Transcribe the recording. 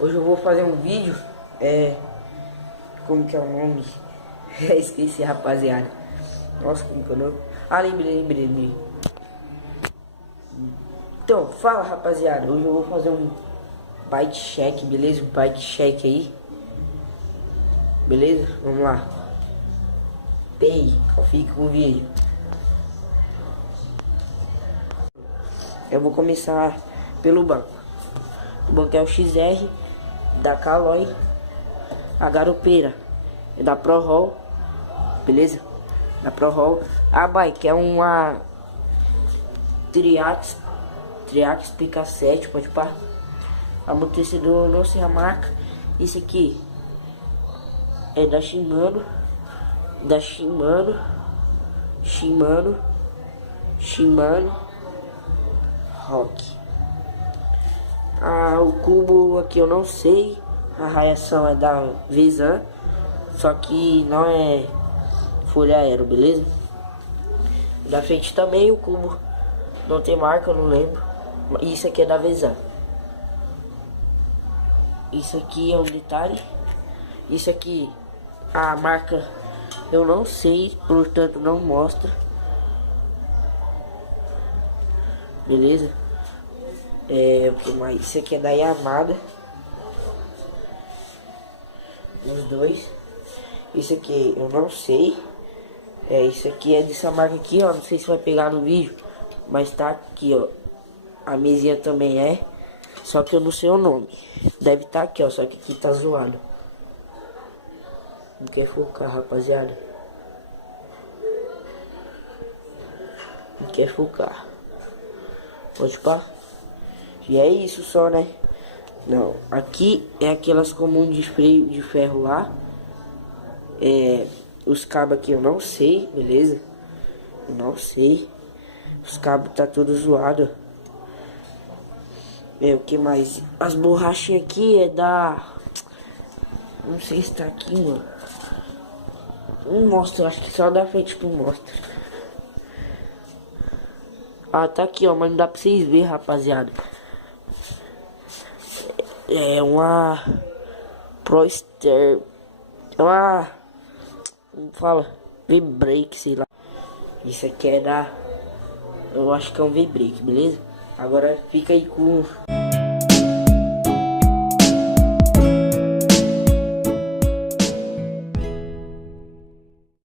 Hoje eu vou fazer um vídeo, como que é o nome? Esqueci, rapaziada. Nossa, como que é o nome? Ah, lembrei. Então, fala, rapaziada. Hoje eu vou fazer um bike check, beleza? Um bike check aí. Beleza? Vamos lá. Fica com o vídeo. Eu vou começar pelo banco. O banco é o XR da Caloi. A garupeira é da ProRoll, beleza? Da ProRoll. A bike é uma Triax PK7, pode pá. Amortecedor, não sei a marca. Esse aqui é da Shimano Rock. O cubo aqui eu não sei. A raiação é da Vezan, só que não é folha aero, beleza? Da frente também o cubo não tem marca, eu não lembro. Isso aqui é da Vezan. Isso aqui é um detalhe. Isso aqui, a marca eu não sei, portanto não mostra. Beleza? O que mais? Isso aqui é da Yamada. Os dois. Isso aqui eu não sei. Isso aqui é dessa marca aqui, ó. Não sei se vai pegar no vídeo, mas tá aqui, ó. A mesinha também é. Só que eu não sei o nome. Deve estar aqui, ó. Só que aqui tá zoado. Não quer focar, rapaziada. Não quer focar. Pode pá. E é isso só, né? Não, aqui é aquelas comuns de freio de ferro lá. Os cabos aqui eu não sei, beleza? Eu não sei. Os cabos tá tudo zoado. O que mais? As borrachinhas aqui é da... Não sei se tá aqui, mano. Não mostra, acho que só da frente que mostra. Tá aqui, ó, mas não dá pra vocês verem, rapaziada. É uma Proster. É uma... Como fala? V-Brake, sei lá. Isso aqui é da... Eu acho que é um V-Brake, beleza? Agora fica aí com...